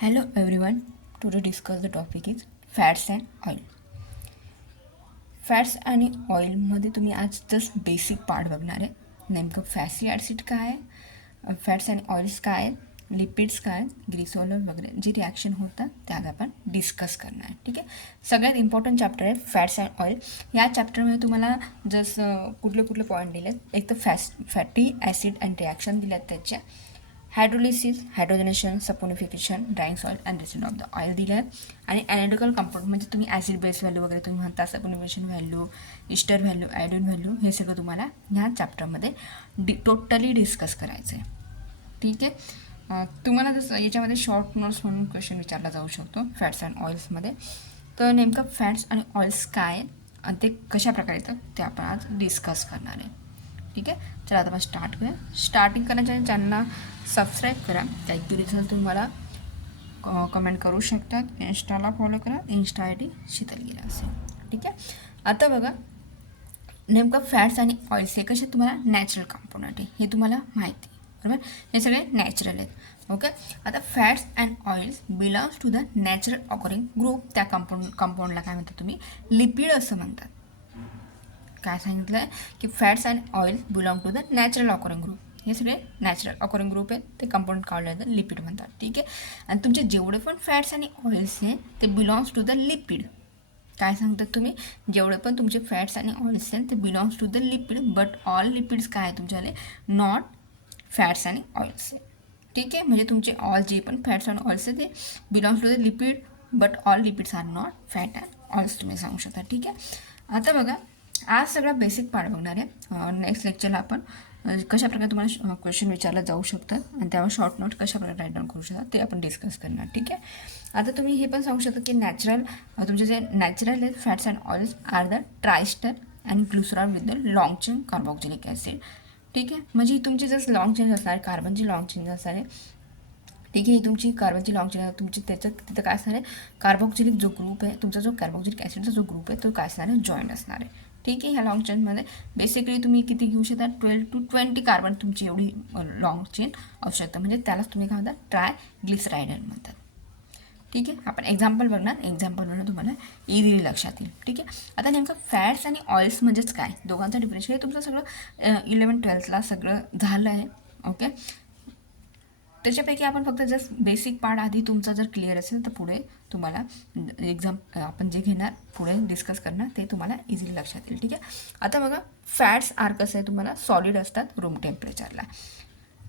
Hello everyone. Today discuss the topic is fats and oil. Fats आणि ऑइलमध्ये तुम्ही आज just basic part बघणार आहे. नेमकं फॅटी ॲसिड काय आहे, फॅट्स आणि ऑइल्स काय आहेत, लिपिड्स काय आहेत, ग्लिसरॉल वगैरे जी रिॲक्शन होतात त्या आज आपण डिस्कस करणार आहे. ठीक आहे. सगळ्यात इम्पॉर्टंट चॅप्टर आहे फॅट्स अँड ऑइल. या चॅप्टरमध्ये तुम्हाला जसं कुठले पॉईंट दिले आहेत, एक तर फॅटी ॲसिड अँड रिॲक्शन दिल्या आहेत त्याच्या, hydrolysis, hydrogenation, saponification, drying salt and rancid of the oil दिले आहेत. आणि ॲनालिटिकल कंपाऊंड म्हणजे तुम्ही ॲसिड बेस व्हॅल्यू वगैरे तुम्ही म्हणता, saponification value, ester value, iodine value, हे सगळं तुम्हाला ह्या चॅप्टरमध्ये टोटली डिस्कस करायचं आहे. ठीक आहे. तुम्हाला जसं याच्यामध्ये शॉर्ट नोट्स म्हणून क्वेश्चन विचारला जाऊ शकतो फॅट्स अँड ऑइल्समध्ये. तर नेमकं फॅट्स आणि ऑइल्स काय आहेत आणि ते कशा प्रकारे येतात ते आपण आज डिस्कस करणार आहे. ठीक आहे. चला आता आपण स्टार्ट करूया. स्टार्टिंग करण्याच्या चॅनलला सबस्क्राईब करा. काही क्युरी असेल तुम्ही मला कमेंट करू शकतात. इन्स्टाला फॉलो करा. इन्स्टा आय डी शीतलगिरी असेल. ठीक आहे. आता बघा, नेमकं फॅट्स आणि ऑइल्स हे कसे तुम्हाला नॅचरल कंपोनंट आहे हे तुम्हाला माहिती आहे, बरोबर. हे सगळे नॅचरल आहेत. ओके. आता fats and oils belongs to the natural occurring group. त्या कंपाऊंडला काय म्हणतात तुम्ही, लिपिड असं म्हणतात. काय सांगितलं आहे की fats and oils belong to the natural occurring group. हे सगळे नॅचरल ऑकरिंग ग्रुप आहेत, ते कंपाऊंड काढले जातात, लिपिड म्हणतात. ठीक आहे. आणि तुमचे जेवढे पण फॅट्स आणि ऑइल्स आहेत ते बिलॉंग्स टू द लिपिड. काय सांगतात तुम्ही, जेवढे पण तुमचे फॅट्स आणि ऑइल्स आहेत ते belongs to the lipid, but all lipids काय आहे तुमच्याकडे, नॉट फॅट्स आणि ऑइल्स आहे. ठीक आहे. म्हणजे तुमचे ऑल जे पण फॅट्स आणि ऑइल्स आहेत ते belongs to the lipid, but all lipids are not fat and oils तुम्ही सांगू शकता. ठीक आहे. आता बघा, आज सगळा बेसिक पार्ट बघणार आहे. नेक्स्ट लेक्चरला आपण कशा प्रकारे तुम्हाला क्वेश्चन विचारलं जाऊ शकतात आणि त्यावर शॉर्ट नोट कशा प्रकारे राईट डाऊन करू शकता ते आपण डिस्कस करणार. ठीक आहे. आता तुम्ही हे पण सांगू शकता की नॅचरल, तुमचे जे नॅचरल आहेत fats and oils are the triester and glycerol with the long chain carboxylic acid. ठीक आहे. म्हणजे ही तुमची जर लाँग चेन असणार आहे, कार्बनची लाँग चेन असणार आहे. ठीक आहे. ही तुमची कार्बनची लाँग चेन आहे, तुमची त्याचं तिथं काय असणार आहे, कार्बोक्सिलिक जो ग्रुप आहे तुमचा, जो कार्बोक्सिलिक ॲसिडचा जो ग्रुप आहे तो काय असणार आहे, जॉईंट असणार आहे. ठीक आहे. ह्या लाँग चेनमध्ये बेसिकली तुम्ही किती घेऊ शकता, 12 to 20 कार्बन तुमची एवढी लाँग चेन असू शकतं. म्हणजे त्यालाच तुम्ही काय म्हणतात, ट्रायग्लिसराइड म्हणतात. ठीक आहे. आपण एक्झाम्पल बघणार, एक्झाम्पलवरून तुम्हाला इझिली लक्षात येईल. ठीक आहे. आता नेमकं फॅट्स आणि ऑइल्स म्हणजेच काय, दोघांचं डिफरन्शियल हे तुमचं सगळं 11-12ला सगळं झालं आहे. ओके. त्याच्यापैकी आपण फक्त जस्ट बेसिक पार्ट आधी तुमचा जर क्लिअर असेल तर पुढे तुम्हाला एक्झाम आपण जे घेणार पुढे डिस्कस करणार ते तुम्हाला इझिली लक्षात येईल. ठीक आहे. आता बघा, फॅट्स आर कसं आहे तुम्हाला सॉलिड असतात रूम टेम्परेचरला.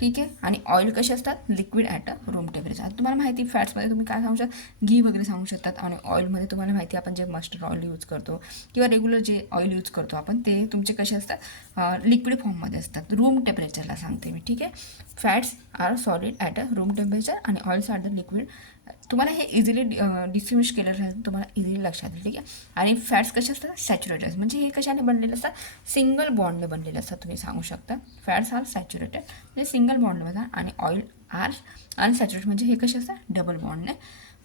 ठीक आहे. आणि ऑइल कसे असतात, liquid at a room temperature. तुम्हाला माहिती फॅट्समध्ये तुम्ही काय सांगू शकता, घी वगैरे सांगू शकतात. आणि ऑइलमध्ये तुम्हाला माहिती आपण जे मस्टर्ड ऑइल यूज करतो किंवा रेग्युलर जे ऑइल यूज करतो आपण ते तुमचे कसे असतात, लिक्विड फॉर्ममध्ये असतात, रूम टेम्परेचरला सांगते मी. ठीक आहे. Fats are solid at a room temperature आणि ऑइल्स आर द लिक्विड. तुम्हाला हे इझिली डिस्टिंग्विश केलं राहील, तुम्हाला इझिली लक्षात येईल. ठीक आहे. आणि फॅट्स कसे असतात, सॅच्युरेटेड, म्हणजे हे कशाने बनलेले असतात, सिंगल बॉन्डने बनलेले असतात. तुम्ही सांगू शकता फॅट्स आर सॅच्युरेटेड म्हणजे सिंगल बॉन्डने, आणि ऑइल आर अनसॅच्युरेटेड म्हणजे हे कसे असतात, डबल बॉन्डने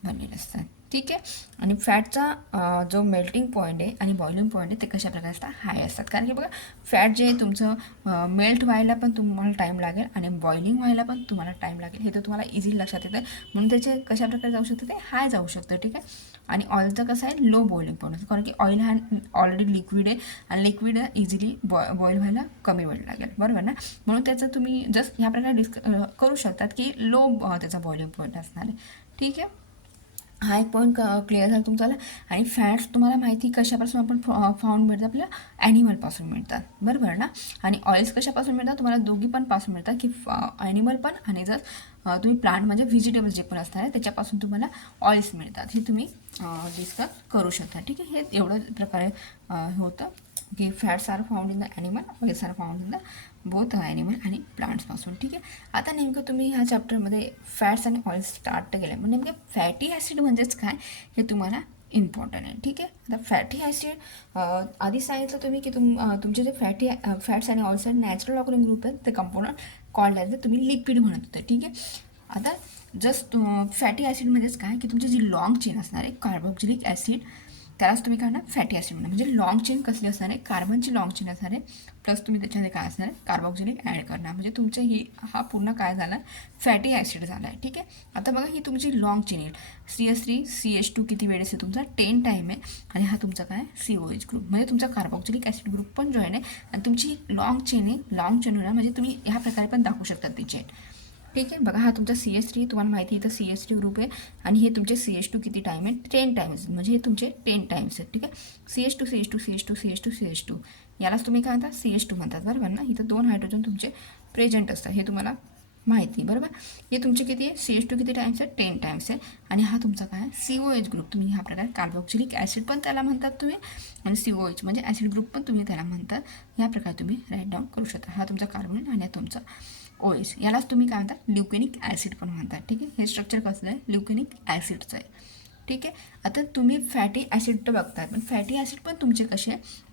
बनलेले असतात. ठीक आहे. आणि फॅटचा जो मेल्टिंग पॉईंट आहे आणि बॉइलिंग पॉईंट आहे ते कशा प्रकारे असतात, हाय असतात. कारण की बघा, फॅट जे तुमचं मेल्ट व्हायला पण तुम्हाला टाईम लागेल आणि बॉइलिंग व्हायला पण तुम्हाला टाईम लागेल. हे तर तुम्हाला इझिली लक्षात येतं. म्हणून त्याचे कशा प्रकारे जाऊ शकतं, ते हाय जाऊ शकतं. ठीक आहे. आणि ऑइलचं कसं आहे, लो बॉइलिंग पॉईंट असतं. कारण की ऑइल हा ऑलरेडी लिक्विड आहे आणि लिक्विड इझिली बॉईल व्हायला कमी वेळ लागेल, बरोबर ना. म्हणून त्याचं तुम्ही जस्ट ह्या प्रकारे करू शकतात की लो त्याचा बॉइलिंग पॉईंट असणार आहे. ठीक आहे. हा एक पॉईंट क्लिअर झाला तुमचा. आणि फॅट्स तुम्हाला माहिती कशापासून आपण फाउंड मिळतात, आपल्या ॲनिमलपासून मिळतात, बरोबर ना. आणि ऑइल्स कशापासून मिळतात, तुम्हाला दोघी पण पासून मिळतात, की ॲनिमल पण आणि जर तुम्ही प्लांट म्हणजे व्हेजिटेबल्स जे पण असणार आहे त्याच्यापासून तुम्हाला ऑइल्स मिळतात. हे तुम्ही डिस्कस करू शकता. ठीक आहे. हे एवढं प्रकारे होतं की fats are found in the animal, oils are found in the both animal आणि प्लांट्सपासून. ठीक आहे. आता नेमकं तुम्ही ह्या चॅप्टरमध्ये फॅट्स आणि ऑइल्स स्टार्ट केलं, म्हणजे नेमकं फॅटी ॲसिड म्हणजेच काय हे तुम्हाला इम्पॉर्टंट आहे. ठीक आहे. आता फॅटी ॲसिड आधी सांगितलं तुम्ही की तुमचे जे फॅट्स आणि ऑइल्स नॅचरल ऑकरिंग ग्रुप आहेत ते कंपोनंट कॉल्ड ॲज तुम्ही लिपिड म्हणत होते. ठीक आहे. आता जस्ट फॅटी ॲसिड म्हणजेच काय की तुमची जी लाँग चेन असणार आहे, कार्बोक्सिलिक ॲसिड त्यालाच तुम्ही काय म्हणणार फॅटी ॲसिड म्हणणार. म्हणजे लॉंग चेन कसली असणार आहे, कार्बनची लॉंग चेन असणार आहे, प्लस तुम्ही त्याच्यामध्ये काय असणार आहे कार्बोक्सिलिक ॲड करणार. म्हणजे तुमचं ही हा पूर्ण काय झाला फॅटी ॲसिड झाला आहे. ठीक आहे. आता बघा ही तुमची लॉंग चेन येईल. CH3CH2 किती वेळेस आहे तुमचा 10 टाईम आहे आणि हा तुमचा काय COH ग्रुप म्हणजे तुमचा कार्बोक्सिलिक ॲसिड ग्रुप पण जॉईन आहे आणि तुमची लॉंग चेन आहे. लॉंग चेन होणार म्हणजे तुम्ही ह्या प्रकारे पण दाखवू शकता ती चेन. ठीक आहे. बघा हा तुमचा CH3 तुम्हाला माहिती आहे इथं CH3 ग्रुप आहे आणि हे तुमचे CH2 किती टाईम आहे 10 टाईम्स म्हणजे हे तुमचे 10 टाईम्स आहेत. ठीक आहे. CH2 यालाच तुम्ही काय म्हणता CH2 म्हणतात बरोबर ना. इथं 2 हायड्रोजन तुमचे प्रेझेंट असतात हे तुम्हाला माहिती आहे बरोबर. हे तुमचे किती आहे CH2 किती टाईम्स आहे 10 टाईम्स आहे आणि हा तुमचा काय COH ग्रुप तुम्ही ह्या प्रकारे कार्बोक्सिलिक ॲसिड पण त्याला म्हणतात तुम्ही आणि COH म्हणजे ॲसिड ग्रुप पण तुम्ही त्याला म्हणतात. ह्या प्रकारे तुम्ही राईट डाऊन करू शकता. हा तुमचा कार्बन आणि हा तुमचा OH यालाच तुम्ही काय म्हणता ल्युकेनिक ॲसिड पण म्हणतात. ठीक आहे. हे स्ट्रक्चर कसलं आहे ल्युकेनिक ॲसिडचं आहे. ठीक आहे. आता तुम्ही फॅटी ॲसिड तर बघताय पण फॅटी ॲसिड पण तुमचे कसे आहे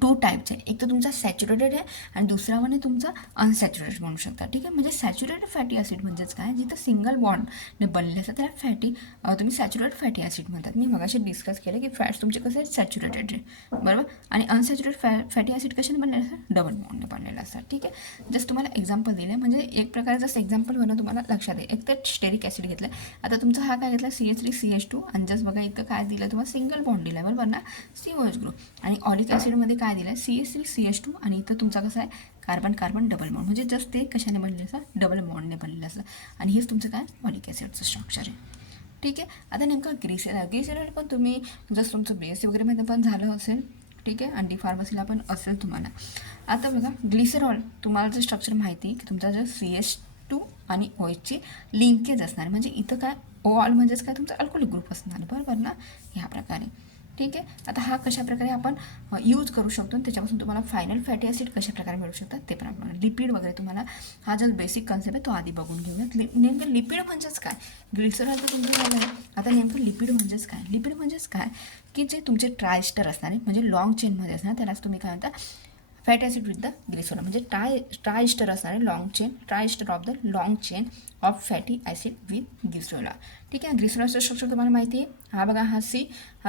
2 टाईपचे आहे. एक तर तुमचा सॅच्युरेटेड आहे आणि दुसरा म्हणजे तुमचा अनसॅच्युरेटेड म्हणू शकता. ठीक आहे. म्हणजे सॅच्युरेटेड फॅटी ॲसिड म्हणजेच काय जिथं सिंगल बॉन्डने बनले असतात त्याला फॅटी तुम्ही सॅच्युरेटेड फॅटी ॲसिड म्हणतात. मी मगाशी डिस्कस केलं की फॅट्स तुमचे कसे सॅच्युरेटेड आहे बरोबर आणि अनसॅच्युरेटेड फॅटी ॲसिड कशाने बनलेले असतात डबल बॉन्डने बनलेले असतात. ठीक आहे. जस्ट तुम्हाला एक्झाम्पल दिले म्हणजे एक प्रकारे जसं एक्झाम्पल होणं तुम्हाला लक्षात आहे. एक तर स्टेरिक ॲसिड घेतलं आता तुमचा हा काय घेतला CH3CH2 आणि जस्ट बघा इथं काय दिलं तुम्हाला सिंगल बॉन्ड दिला बरोबर ना COH ग्रुप आणि ऑलिक ॲसिडमध्ये काय दिलं आहे CH3CH2 आणि इथं तुमचा कसं आहे कार्बन कार्बन डबल बॉन्ड म्हणजे जस्ट ते कशाने बनलेलं असं डबल बॉन्डने बनलेलं असं आणि हेच तुमचं काय ऑलिक ॲसिडचं स्ट्रक्चर आहे. ठीक आहे. आता नेमकं ग्लिसरॉल पण तुम्ही जसं तुमचं BSc वगैरेमध्ये पण झालं असेल. ठीक आहे. आणि फार्मसीला पण असेल तुम्हाला. आता बघा ग्लिसरॉल तुम्हाला जे स्ट्रक्चर माहिती की तुमचा जर CH2 आणि OHची लिंकेज असणार म्हणजे इथं काय ऑल म्हणजेच काय तुमचा अल्कोहोलिक ग्रुप असणार बरोबर ना ह्या प्रकारे. ठीक आहे. आता हा कशा प्रकारे आपण यूज करू शकतो आणि त्याच्यापासून तुम्हाला फायनल फॅटी ॲसिड कशा प्रकारे मिळू शकतात ते पण आपण लिपिड वगैरे तुम्हाला हा जो बेसिक कन्सेप्ट आहे तो आधी बघून घेऊयात. नेमकं लिपिड म्हणजेच काय ग्लिसरॉल तर तुमचं झालं आहे. आता नेमकं लिपिड म्हणजेच काय लिपिड म्हणजेच काय की जे तुमचे ट्रायस्टर असणार आहे म्हणजे लॉंग चेनमध्ये असणार त्यालाच तुम्ही काय म्हणता fatty acid with the glycerol म्हणजे ट्रायस्टर असणार आहे long chain triester of the long chain of fatty acid with glycerol. ठीक आहे. ग्लिसरॉलचं स्ट्रक्चर तुम्हाला माहिती आहे. हा बघा हा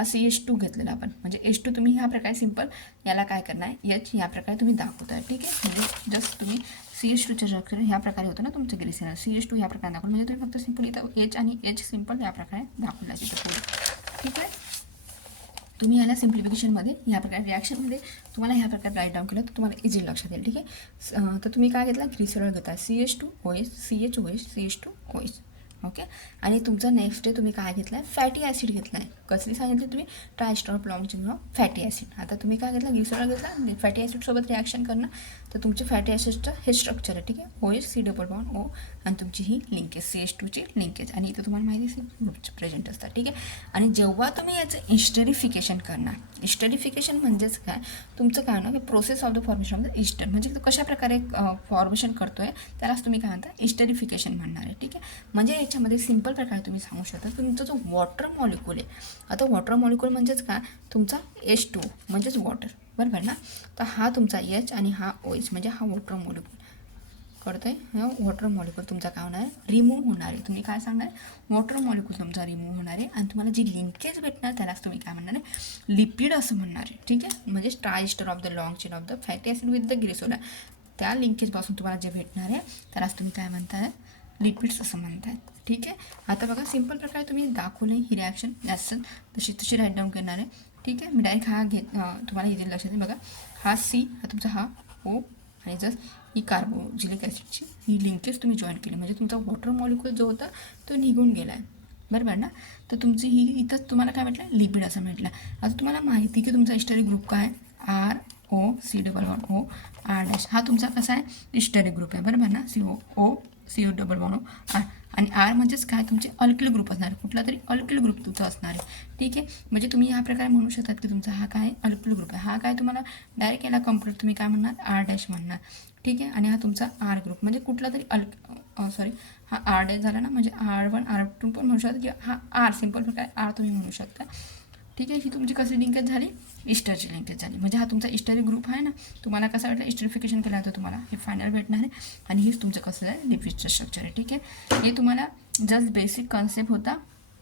CH2 घेतलेला आपण म्हणजे H2 तुम्ही ह्या प्रकारे सिम्पल याला काय करणार आहे H ह्या प्रकारे तुम्ही दाखवताय. ठीक आहे. म्हणजे जस्ट तुम्ही CH2चं स्ट्रक्चर ह्या प्रकारे होतं ना तुमचं ग्लिसरॉल CH2 ह्या प्रकारे दाखवलं म्हणजे तुम्ही फक्त सिम्पल इथं H आणि H सिम्पल या प्रकारे दाखवला तिथं पुढे. ठीक आहे. तुम्ही याला सिम्प्लिफिकेशनमध्ये ह्या प्रकारे रिॲक्शनमध्ये तुम्हाला ह्या प्रकारे राईट डाऊन केलं तर तुम्हाला इझी लक्षात येईल. ठीक आहे. तर तुम्ही काय घेतला ग्लिसरॉल घेता CH2OH CHOH CH2OH ओके आणि तुमचा नेक्स्ट डे तुम्ही काय घेतला आहे फॅटी ॲसिड घेतला आहे. कसली सांगितली तुम्ही triester of long chain of fatty acid. आता तुम्ही काय घेतला ग्लिसरॉल घेतला फॅटी ॲसिडसोबत रिॲक्शन करणं तर तुमचे फॅटी ॲसिडचं हे स्ट्रक्चर आहे. ठीक आहे. OH C double bond O आणि तुमची ही लिंकेज CH2ची लिंकेज आणि इथं तुम्हाला माहिती ग्रुपचे प्रेझेंट असतात. ठीक आहे. आणि जेव्हा तुम्ही याचं इस्टरिफिकेशन करणार इस्टरिफिकेशन म्हणजेच काय तुमचं काय ना की process of the formation of the ester म्हणजे कशा प्रकारे फॉर्मेशन करतो आहे त्यालाच तुम्ही काय म्हणता इस्टरिफिकेशन म्हणणार आहे. ठीक आहे. म्हणजे याच्यामध्ये सिम्पल प्रकारे तुम्ही सांगू शकता तुमचा जो वॉटर मॉलिक्यूल आहे आता वॉटर मॉलिक्यूल म्हणजेच काय तुमचा H2 म्हणजेच वॉटर बरोबर ना. तर हा तुमचा H आणि हा OH म्हणजे हा वॉटर मॉलिक्यूल कळतं आहे. हा वॉटर मॉलिक्यूल तुमचा काय होणार आहे रिमूव्ह होणार आहे. तुम्ही काय सांगणार वॉटर मॉलिक्यूल तुमचा रिमूव्ह होणार आहे आणि तुम्हाला जी लिंकेज भेटणार त्यालाच तुम्ही काय म्हणणार आहे लिपिड असं म्हणणार आहे. ठीक आहे. म्हणजे triester of the long chain of the fatty acid with the glycerol त्या लिंकेजपासून तुम्हाला जे भेटणार आहे त्यालाच तुम्ही काय म्हणताय लिपिड्स असं म्हणताय. ठीक आहे. आता बघा सिम्पल प्रकारे तुम्ही दाखवलं ही रिॲक्शन जास्त तशी राईट डाऊन करणार आहे. ठीक आहे. मी डायरेक्ट हा तुम्हाला इथे लक्षात येईल. बघा हा C हा तुमचा हा O आणि जस्ट ही कार्बोक्सिलिक ॲसिडची ही लिंकेज तुम्ही जॉईन केली म्हणजे तुमचा वॉटर मॉलिक्यूल जो होता तो निघून गेला आहे बरोबर ना. तर तुमची ही इथंच तुम्हाला काय म्हटलं लिपिड असं म्हटलं. आता तुम्हाला माहिती की तुमचा हिस्टरी ग्रुप काय ROC double bond O R' हा तुमचा कसा आहे हिस्टरी ग्रुप आहे बरोबर ना CO डबल बॉन्ड R आणि R म्हणजेच काय तुमचे अल्किल ग्रुप असणार कुठला तरी अल्किल ग्रुप तुमचा असणार आहे. ठीक आहे. म्हणजे तुम्ही ह्या प्रकारे म्हणू शकतात की तुमचा हा काय अल्किल ग्रुप आहे. हा काय तुम्हाला डायरेक्ट याला कम्प्लीट तुम्ही काय म्हणणार R' म्हणणार. ठीक आहे. आणि हा तुमचा R ग्रुप म्हणजे कुठला तरी हा R' झाला ना म्हणजे R1 R2 पण म्हणू शकता किंवा हा R सिम्पल प्रकारे R तुम्ही म्हणू शकता. ठीक आहे. ही तुमची कशी लिंकेज झाली इस्टरची लिंकेज झाली म्हणजे हा तुमचा इस्टरी ग्रुप आहे ना तुम्हाला कसं वाटलं इस्टरिफिकेशन केलं होतं तुम्हाला हे फायनल भेटणार आहे आणि हीच तुमचं कसं आहे लिपिडचं स्ट्रक्चर आहे. ठीक आहे. हे तुम्हाला जस्ट बेसिक कन्सेप्ट होता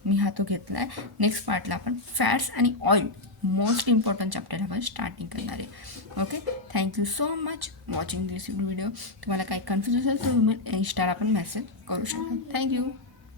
मी हा तो घेतला आहे. नेक्स्ट पार्टला आपण फॅट्स आणि ऑइल मोस्ट इम्पॉर्टंट चॅप्टर आपण स्टार्टिंग करणार आहे. Okay, thank you so much watching this video. तुम्हाला काही कन्फ्युज असेल तर तुम्ही इंस्टाला पण मेसेज करू शकता. थँक्यू.